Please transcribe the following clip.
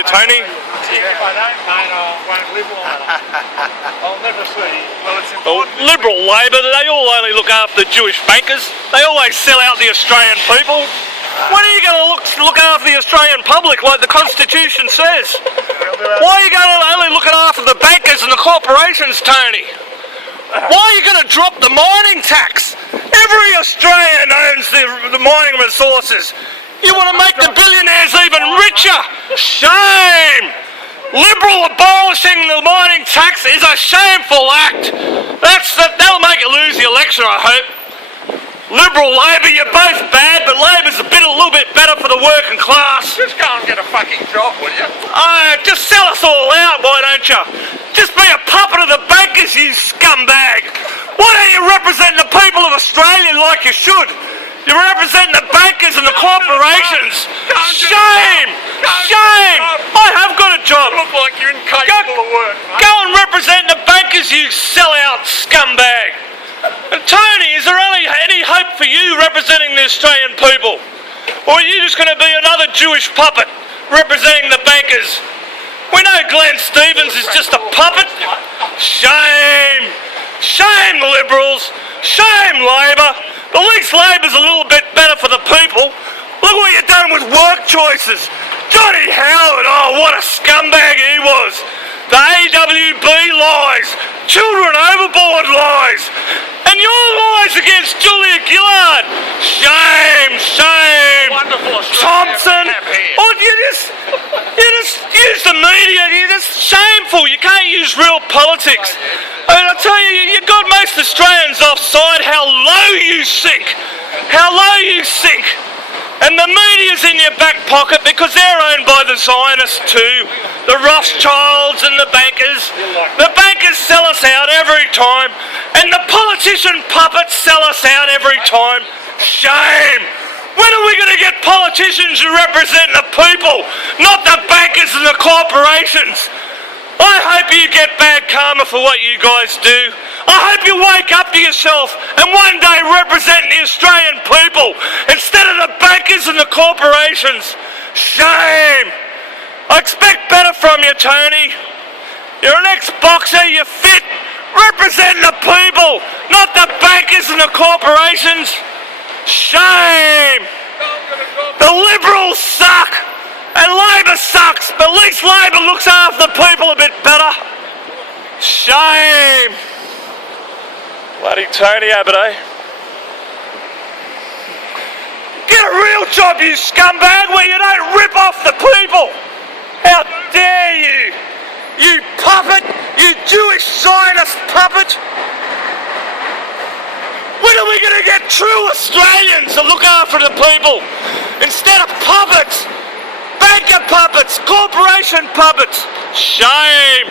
there, Tony? If I don't, mate, I won't live long enough. I'll never see. Well, it's important. Well, Liberal Labor, they all only look after Jewish bankers. They always sell out the Australian people. When are you going to look after the Australian public like the Constitution says? Why are you going to only look after the bankers and the corporations, Tony? Why are you going to drop the mining tax? Every Australian owns the mining resources. You want to make the billionaires even richer? Shame! Liberal abolishing the mining tax is a shameful act. That'll make you lose the election, I hope. Liberal, Labor, you're both bad, but Labor's a little bit better for the working class. Just go and get a fucking job, will you? Just sell us all out, why don't you? Just be a puppet of the bankers, you scumbag. Why don't you represent the people of Australia like you should? You're representing the bankers and the corporations. Shame! Shame! I have got a job. You look like you're incapable of work, mate. Go and represent the bankers, you sell-out scumbag. And Tony, is there any hope for you representing the Australian people? Or are you just going to be another Jewish puppet representing the bankers? We know Glenn Stevens is just a puppet. Shame! Shame, Liberals! Shame, Labor! At least Labor's a little bit better for the people. Look what you've done with work choices. Johnny Howard, oh, what a scumbag he was. The AWB lies. Children overboard lies. And your lies against Julia Gillard. Shame, shame. Wonderful Thompson. Oh, you just use the media. You're just shameful. You can't use real politics. I mean, I tell you, you got most Australians offside. How low you sink. How low you sink. And the media's in your back pocket because they're owned by the Zionists too. The Rothschilds and the bankers. The bankers sell us out every time. And the politician puppets sell us out every time. Shame! When are we going to get politicians who represent the people, not the bankers and the corporations? I hope you get bad karma for what you guys do. I hope you wake up to yourself and one day represent the Australian people instead of the bankers and the corporations. Shame! I expect better from you, Tony. You're an ex-boxer, you're fit. Represent the people, not the bankers and the corporations. Shame! The Liberals suck! And Labor sucks, but at least Labor looks after the people a bit better. Shame! Bloody Tony Abbott, eh? Get a real job, you scumbag, where you don't rip off the people! How dare you! You puppet! You Jewish Zionist puppet! When are we going to get true Australians to look after the people instead of puppets? Banker puppets, corporation puppets. Shame.